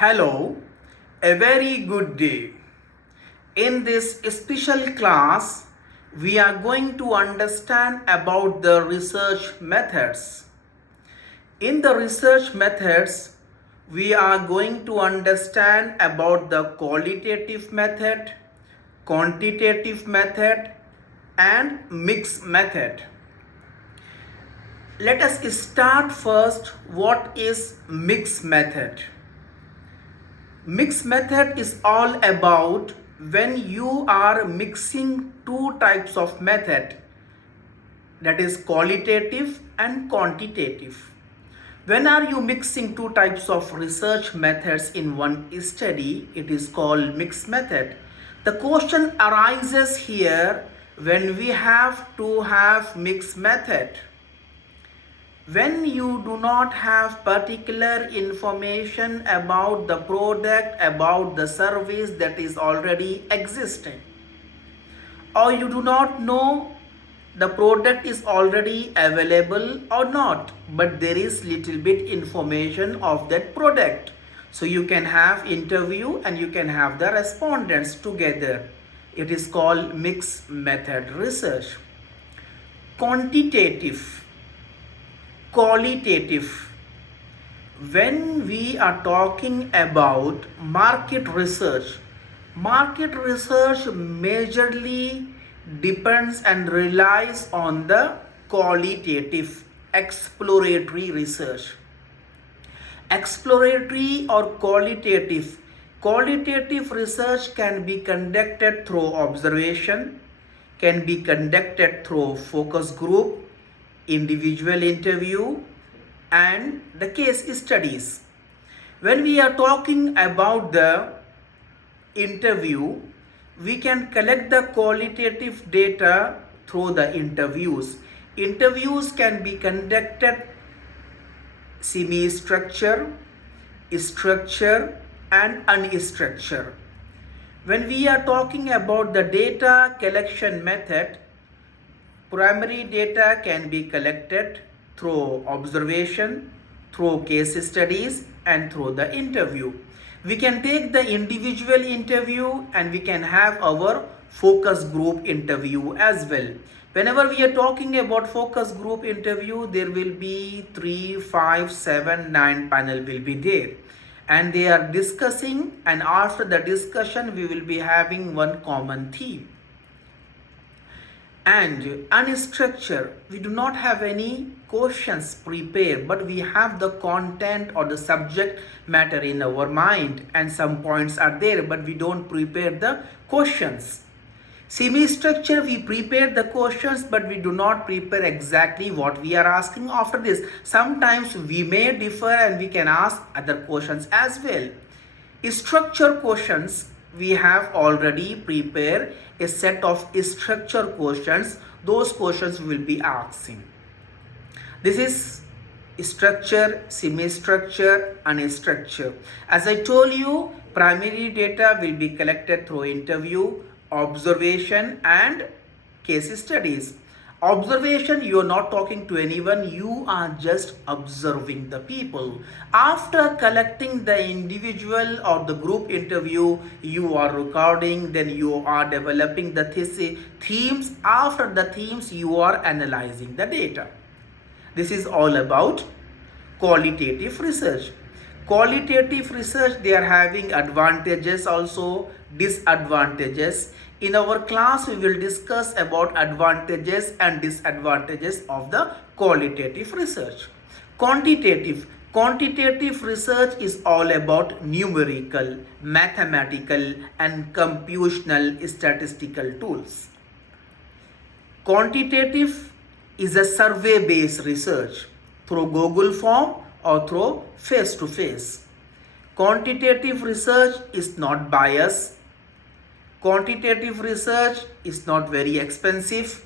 Hello, a very good day. In this special class, we are going to understand about the research methods. In the research methods, we are going to understand about the qualitative method, quantitative method, and mixed method. Let us start first. What is mixed method? Mixed method is all about when you are mixing two types of method, that is qualitative and quantitative. When are you mixing two types of research methods in one study, it is called mixed method. The question arises here when we have to have mixed method. When you do not have particular information about the product, about the service that is already existing, or you do not know the product is already available or not, but there is little bit information of that product, so you can have interview and you can have the respondents together. It is called mixed method research. Quantitative, qualitative. When we are talking about market research majorly depends and relies on the qualitative, exploratory research. Exploratory or qualitative research can be conducted through observation, can be conducted through focus group, individual interview, and the case studies. When we are talking about the interview, we can collect the qualitative data through the interviews. Interviews can be conducted semi-structure, structure, and unstructured. When we are talking about the data collection method, primary data can be collected through observation, through case studies, and through the interview. We can take the individual interview and we can have our focus group interview as well. Whenever we are talking about focus group interview, there will be 3, 5, 7, 9 panel will be there, and they are discussing, and after the discussion we will be having one common theme. And unstructured, we do not have any questions prepared, but we have the content or the subject matter in our mind, and some points are there, but we don't prepare the questions. Semi-structure, we prepare the questions, but we do not prepare exactly what we are asking after this. Sometimes we may differ and we can ask other questions as well. Structure questions, we have already prepared a set of structure questions. Those questions we will be asking. This is structure, semi-structure, unstructure. As I told you, primary data will be collected through interview, observation, and case studies. Observation, you are not talking to anyone, you are just observing the people. After collecting the individual or the group interview, you are recording, then you are developing the themes. After the themes, you are analyzing the data. This is all about qualitative research. Qualitative research, they are having advantages also, disadvantages. In our class, we will discuss about advantages and disadvantages of the qualitative research. Quantitative research is all about numerical, mathematical, and computational statistical tools. Quantitative is a survey-based research through Google form or through face-to-face. Quantitative research is not biased. Quantitative research is not very expensive.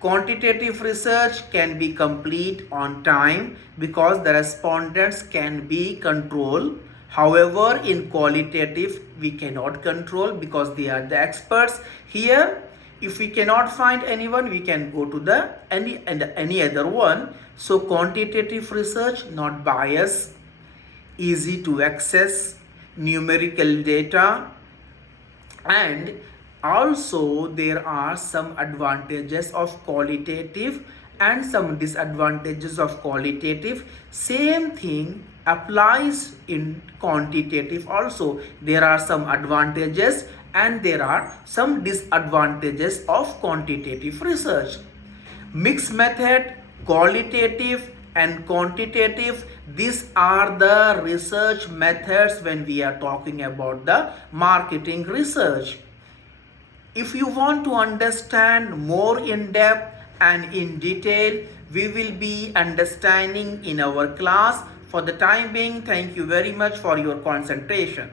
Quantitative research can be complete on time because the respondents can be controlled. However, in qualitative, we cannot control because they are the experts. Here, if we cannot find anyone, we can go to the any other one. So quantitative research, not biased, easy to access, numerical data, and also there are some advantages of qualitative and some disadvantages of qualitative. Same thing applies in quantitative also. There are some advantages and there are some disadvantages of quantitative research. Mixed method, qualitative and quantitative, these are the research methods when we are talking about the marketing research. If you want to understand more in depth and in detail, we will be understanding in our class. For the time being, thank you very much for your concentration.